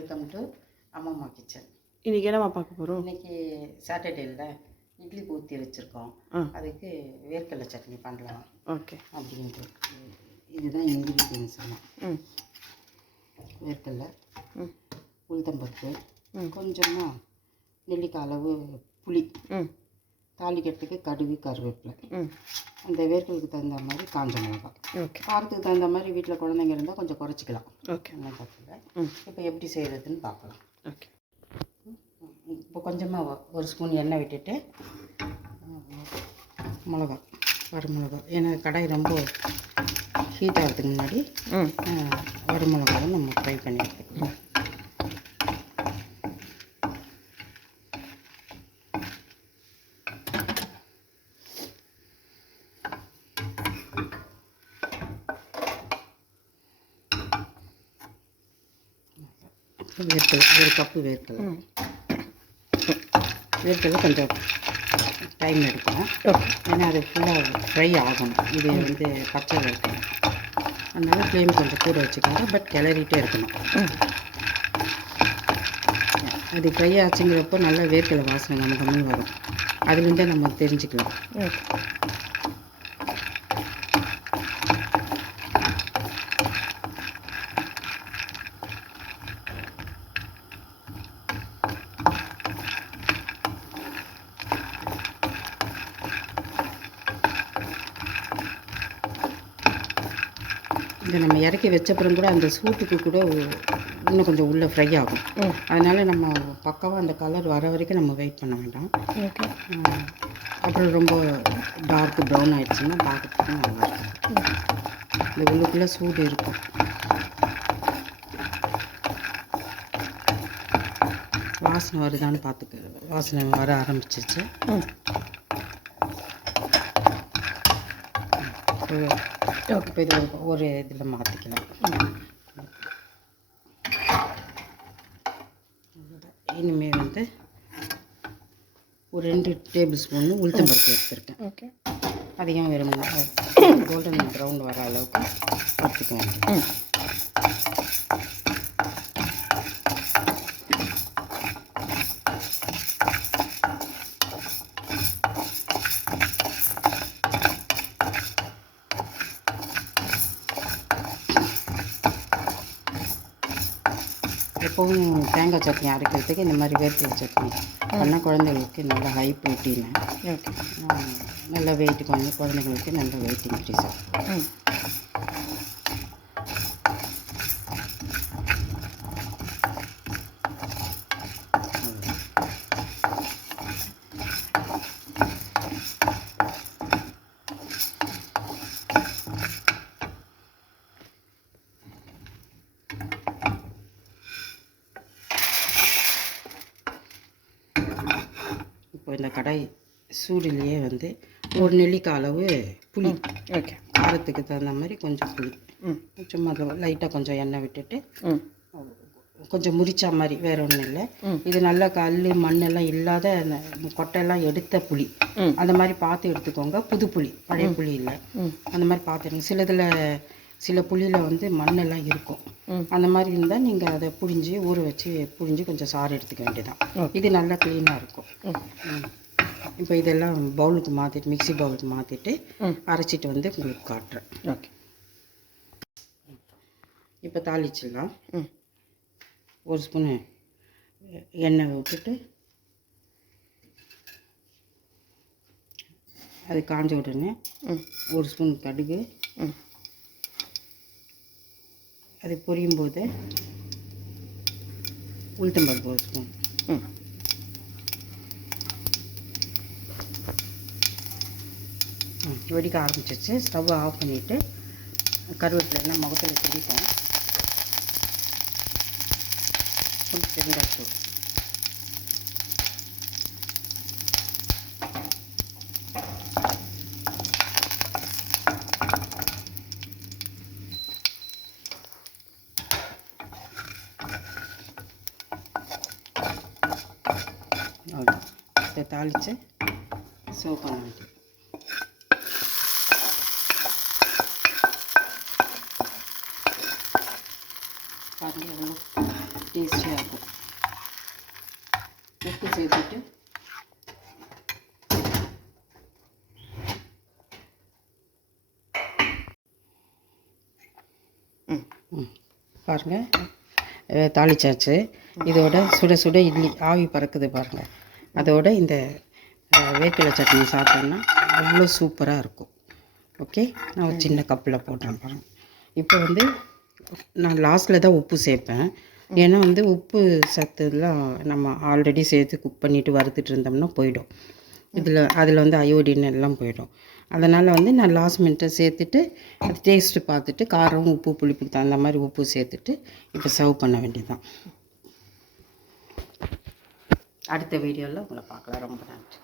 Welcome to அம்மம்மா kitchen. இன்றைக்கி என்னம்மா பார்க்க போகிறோம்? இன்றைக்கி சாட்டர்டேயில் இட்லி ஊற்றி வச்சுருக்கோம். அதுக்கு வேர்க்கடலை சட்னி பண்ணலாம். ஓகே. அப்படின்ட்டு இதுதான் இன்க்ரீடியன்ஸ் எல்லாம். வேர்க்கடலை, உளுத்தம்பருப்பு, கொஞ்சமாக நெல்லிக்காய் அளவு புளி, தாளிக்கிறதுக்கு கடுகு, கருவேப்பிலை, அந்த வேர்க்கலுக்கு தகுந்த மாதிரி காஞ்ச மிளகாய், காரத்துக்கு தகுந்த மாதிரி வீட்டில் குழந்தைங்க இருந்தால் கொஞ்சம் குறைச்சிக்கலாம். ஓகே, என்ன தப்பில்லை. இப்போ எப்படி செய்கிறதுன்னு பார்க்கலாம். ஓகே. இப்போ கொஞ்சமாக ஒரு ஸ்பூன் எண்ணெய் விட்டுட்டு மிளகா, வரமிளகா, ஏன்னா கடாய் ரொம்ப ஹீட் ஆகிறதுக்கு முன்னாடி வரமிளகாவை நம்ம ஃப்ரை பண்ணி எடுத்துக்கலாம். வேர்க்கடலை ஒரு கப்பு வேர்க்கடலை கொஞ்சம் டைம் எடுக்கணும். ஏன்னா அது ஃபுல்லாக ஃப்ரை ஆகணும். இது வந்து பச்சை வேர்க்கடலை, அதனால் ஃப்ளேம் கொஞ்சம் கூட வச்சுக்கோங்க. பட் கிளறிட்டே இருக்கணும். அது ஃப்ரை ஆச்சுங்கிறப்போ நல்லா வேர்க்கடலை வாசனை நமக்கு கம்மி வரும். அதுலேருந்தே நம்ம தெரிஞ்சுக்கலாம். இதை நம்ம இறக்கி வச்சப்புறம் கூட அந்த சூட்டுக்கு கூட இன்னும் கொஞ்சம் உள்ளே ஃப்ரை ஆகும். அதனால் நம்ம பக்காவாக அந்த கலர் வர வரைக்கும் நம்ம வெயிட் பண்ண வேண்டாம். அப்புறம் ரொம்ப டார்க் ப்ரௌன் ஆகிடுச்சுன்னா பார்க்கறதுக்கு நல்லாயிருக்கும். இந்த உள்ளுக்குள்ளே சூடு இருக்கும். வாசனை வருதான்னு பார்த்துக்க. வாசனை வர ஆரம்பிச்சிச்சு. இப்போ இது ஒரு இதில் மாற்றிக்கலாம். இனிமேல் வந்து ஒரு 2 டேபிள் ஸ்பூன் உளுத்தம்பருப்பு எடுத்துருக்கேன். ஓகே. அதையும் வெறும் கோல்டன் ப்ரௌன் வர அளவுக்கு வறுத்துக்குவேன். எப்போவும் தேங்காய் சட்னி அரைக்கிறதுக்கு இந்த மாதிரி வேர்க்கடலை சட்னி பண்ணால் குழந்தைங்களுக்கு நல்லா ஹை ப்ரோட்டீன், நல்ல வெயிட் கொஞ்சம் குழந்தைங்களுக்கு நல்ல வெயிட் இன்க்ரீஸ் ஆகும். இப்போ இந்த கடாய் சூடுலேயே வந்து ஒரு நெல்லிக்காய் அளவு புளி, ஓகே, காரத்துக்கு தகுந்த மாதிரி கொஞ்சம் புளி, சும்மா லைட்டாக கொஞ்சம் எண்ணெய் விட்டுட்டு கொஞ்சம் முறிச்சா மாதிரி, வேறு ஒன்றும் இல்லை. இது நல்லா கல் மண்ணெல்லாம் இல்லாத கொட்டையெல்லாம் எடுத்த புளி, அந்த மாதிரி பார்த்து எடுத்துக்கோங்க. புது புளி, பழைய புளி இல்லை, அந்த மாதிரி பார்த்துடுங்க. சில புளியில் வந்து மண்ணெல்லாம் இருக்கும். அந்த மாதிரி இருந்தால் நீங்கள் அதை புழிஞ்சு ஊற வச்சு புழிஞ்சு கொஞ்சம் சாறு எடுத்துக்க வேண்டியதான். இது நல்லா க்ளீனாக இருக்கும். இப்போ இதெல்லாம் பவுலுக்கு மாற்றிட்டு, மிக்சி பவுலுக்கு மாற்றிட்டு அரைச்சிட்டு வந்து உங்களுக்கு காட்டுறேன். ஓகே. இப்போ தாளிச்சிடலாம். ஒரு ஸ்பூனு எண்ணெய் விட்டுட்டு அது காஞ்ச உடனே ஒரு ஸ்பூன் கடுகு, அது பொரியும் போது உளுத்தம்பருப்பு ஒரு ஸ்பூன், வெடிக்க ஆரம்பிச்சிச்சு. ஸ்டவ் ஆஃப் பண்ணிவிட்டு கருவேப்பிலைலாம் முகத்தில் தெரிப்போம். கொஞ்சம் பெருங்காயத்தூள், இதை தாளித்து சர்வ் பண்ண வேண்டியது. பாருங்கள் எவ்வளோ டேஸ்டியாக பாருங்கள் தாளிச்சாச்சு. இதோட சுட சுட இட்லி ஆவி பறக்குது பாருங்கள். அதோட இந்த வேர்க்கடலை சட்னி சாப்பிட்டோம்னா அவ்வளோ சூப்பராக இருக்கும். ஓகே, நான் ஒரு சின்ன கப்பில் போடுறேன் பாருங்கள். இப்போ வந்து நான் லாஸ்ட்டில் தான் உப்பு சேர்ப்பேன். ஏன்னா வந்து உப்பு சத்துலாம் நம்ம ஆல்ரெடி சேர்த்து குக் பண்ணிவிட்டு வறுத்துட்டு இருந்தோம்னா போயிடும். அதில் வந்து அயோடின் எல்லாம் போயிடும். அதனால் வந்து நான் லாஸ்ட் மினிட்டை சேர்த்துட்டு அது டேஸ்ட்டு பார்த்துட்டு காரம் உப்பு புளிப்புக்கு தகுந்த மாதிரி உப்பு சேர்த்துட்டு இப்போ சர்வ் பண்ண வேண்டியதுதான். அடுத்த வீடியோவில் உங்களை பார்க்கலாம். ரொம்ப நன்றி.